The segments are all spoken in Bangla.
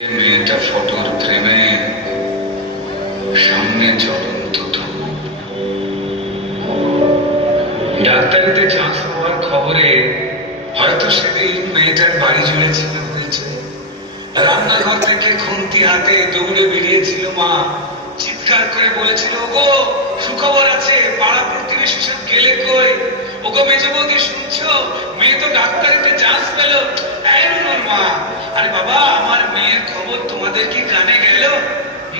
মেয়েটা ফটোর ফ্রেমে সামনে জ্বলন্ত ধূপ। ডাক্তারিতে চান্স পাওয়ার খবরে হয়তো সেদিন মেয়েটার বাড়ি জুড়ে ছিল হয়েছে। রান্নাঘর থেকে খুন্তি হাতে দৌড়ে বেরিয়েছিল মা, চিৎকার করে বলেছিল, ওগো সুখবর আছে, পাড়া প্রতিবেশী সব গেলে কই? ওগো মেজে বৌদি শুনছো, মেয়ে তো ডাক্তারিতে চান্স পেল। ওর মা, আরে বাবা, আমার মেয়ের খবর তোমাদের কি কানে গেল?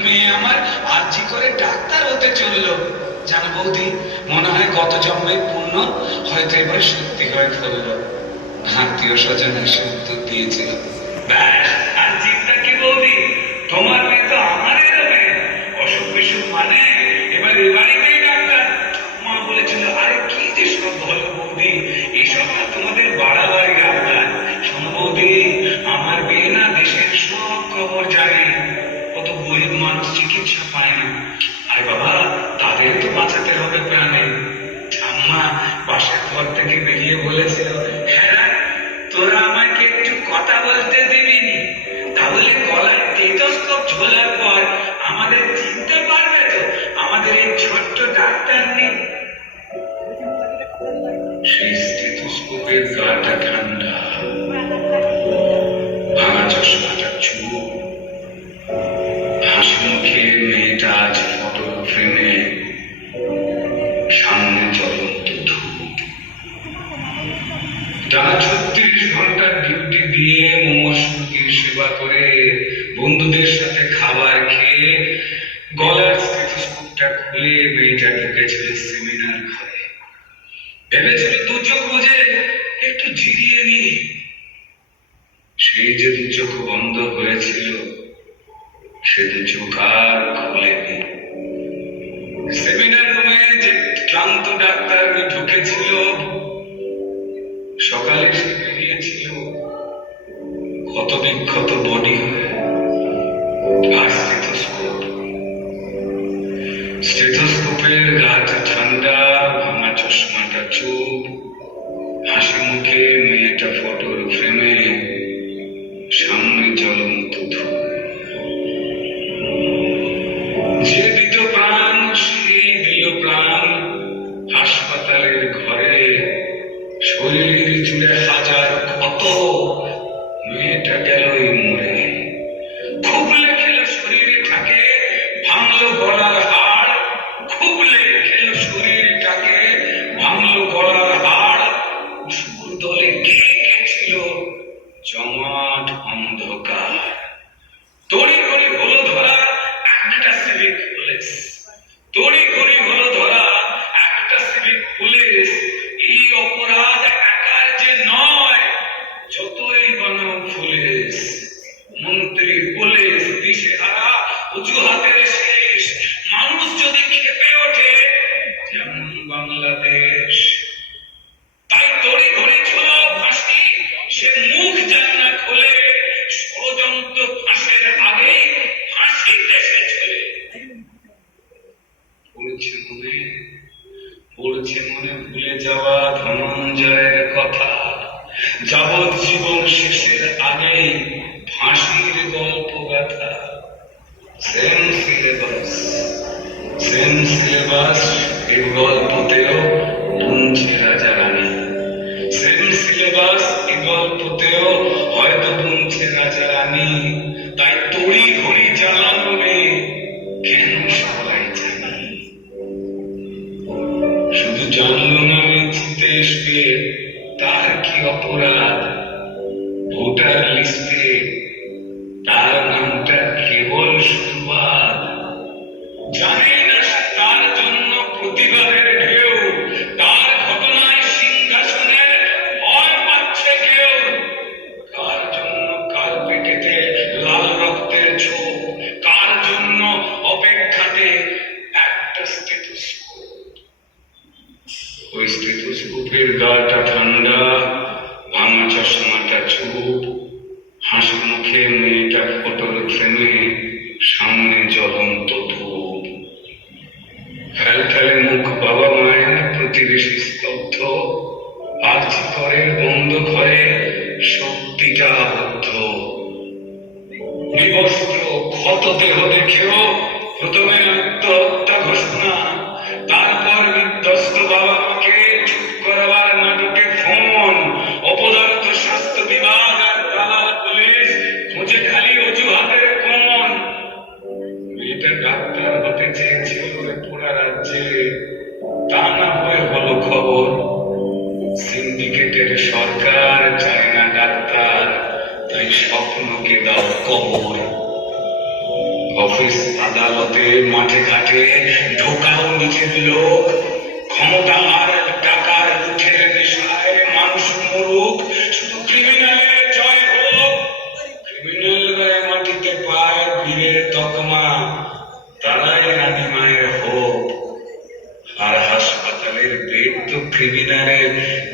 মেয়ে আমার আর্জি করে ডাক্তার হতে চললো। জানো বৌদি, মনে হয় গত জন্মের পুণ্য হয়তো এবার সত্যি হয়ে ফেললো। আত্মীয় স্বজন এসে উত্তর দিয়েছিল, ব্যাস আর চিন্তা কি বৌদি, তোমার মেয়ে তো আমারই হবে, অসুখ বিসুখ মানে এবার এ বাড়িতেই ডাক্তার। মা বলেছিল, আরে কি যে সব বলো বৌদি, এসব না তোমাদের বাড়াবাড়ি ডাক্তার। শোনো বৌদি, আমার মেয়ে না দেশের সব খবর জানে, কত গরিব মানুষ চিকিৎসা পায় না। আরে বাবা, তাদের তো বাঁচাতে হবে প্রাণে। ঠাম্মা পাশের ঘর থেকে বেরিয়ে বলেছিল, হ্যাঁ তোরা আমাকে একটু কথা বলতে দিবিনি? তাহলে গলায় টেথোস্কোপ ঝোলার পর আমাদের চিনতে পারবে তো আমাদের এই ছোট্ট ডাক্তার নেই? সেই স্টেথোস্কোপের গাটা ঠান্ডা, ভাঙা চশমাটা চুপ, হাসি মুখে মেয়েটা আজ ফটো ফ্রেমে সামনে জ্বলন্ত ধূপ। টানা 36 ঘন্টার ডিউটি দিয়ে মুমূর্ষুর সেবা করে বন্ধুদের সাথে খাবার খেয়ে গলার স্টেথোস্কোপটা খুলে মেয়েটা ঢুকেছিল সেমিনার ঘরে। ভেবেছিল দু চোখ বুঝে একটু জিরিয়ে নি। সেই যে দু চোখ বন্ধ হয়েছিল, সে দু চোখ আর খুলেনি। সেমিনার রুমে যে ক্লান্ত ডাক্তার ঢুকেছিল, সকালে সে বেরিয়েছিল ক্ষত বিক্ষত বডি হয়ে। আর স্টেথোস্কোপের গাটা ঠান্ডা, ভাঙা চশমাটা চুপ, হাসি মুখে মেয়েটা ফটোর ফ্রেমে সামনে জ্বলন্ত ধূপ। যে দিত প্রাণ সেই দিল প্রাণ হাসপাতালের ঘরে, শরীর জুড়ে হাজার ক্ষত, মেয়েটা গেলই মরে। খুবলে খেলো শরীরটাকে, ভাঙলো গলার হাড়, খুবলে খেলো শরীরটাকে, ভাঙলো গলার হাড়। সুর দলে কে ছিল জমাট অন্ধকার। তড়ি ঘড়ি হলো ধরা একটা সিভিক পুলিশ, তড়ি ঘড়ি হলো ধরা একটা সিভিক পুলিশ। এই অপরাধ একার যে নয়, যতই বানাও পুলিশ, মন্ত্রী পুলিশ দিশেহারা, অজুহাতের শেষ। মানুষ যদি খেপে ওঠে যেমন বাংলাদেশ, তাই তড়ি ঘড়ি ছোড়াও ফাঁসি, সে মুখ যেন না খোলে, ষড়যন্ত্র ফাঁসের আগেই ফাঁসি দেশে চলে। পড়ছে মনে ভুলে যাওয়া ধনঞ্জয়ের কথা, যাবজ্জীবন শেষের আগেই ফাঁসির গল্প গাথা। সেম সিলেবাস এই গল্পতেও বুনছে রাজা রানী, সেম সিলেবাস এই গল্পতেও হয়তো বুনছে রাজা রানী। তাই তড়ি ঘড়ি জ্বালানো নেই, কেন সবাই জানি। শুধু জানলো না জিতেশকে তার কি অপরাধ, ভোটার লিস্টে তার নামটা কেবল সংবাদ। জানে না তার জন্য প্রতিবাদের ঢেউ, তার ঘটনায় সিংহাসনের ভয় পাচ্ছে কেউ। কার জন্য কাল পেটেতে বিবস্ত্র ক্ষত দেহ দেখেও প্রথমে আত্মহত্যা ঘোষণা, তারপর বিধ্বস্ত বাবা মাকে চুপ করাবার নাটকে ফোন, অপদার্থ স্বাস্থ্য বিভাগ আর দালাল পুলিশ খুঁজে খালি অজুহাতের কোন। মেয়েটা ডাক্তার হতে চেয়েছিল পুরা রাজ্যে, তা না হয়ে হলো খবর সিন্ডিকেটের সরকার চায় না ডাক্তার, তাই স্বপ্নকে দাও কবর। অফিস আদালতে মাঠে ঘাটে ঢোকাও নিজের লোক, ক্ষমতা আর টাকার উঠের নেশায় মানুষ মরুক, শুধু ক্রিমিনালের জয় হোক। ক্রিমিনালরা মাটিতে পায় বীরের তকমা, তারাই রানী মায়ের হোক। আর হাসপাতালের বেড তো ক্রিমিনালের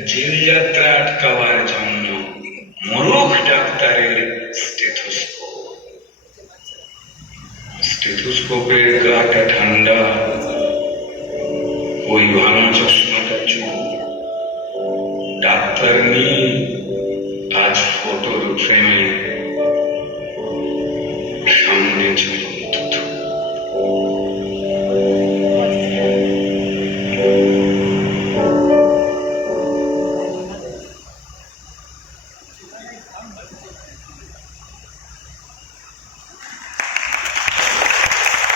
জেল যাত্রা আটকাবার জন্য, মরুক ডাক্তারের স্টেথোস্কোপ। স্টেথোস্কোপের গাটা ঠান্ডা, ওই ভাঙা চশমাটা চুপ। ডাক্তার নেই আজ ফটোর ফ্রেমে, সামনে চলো।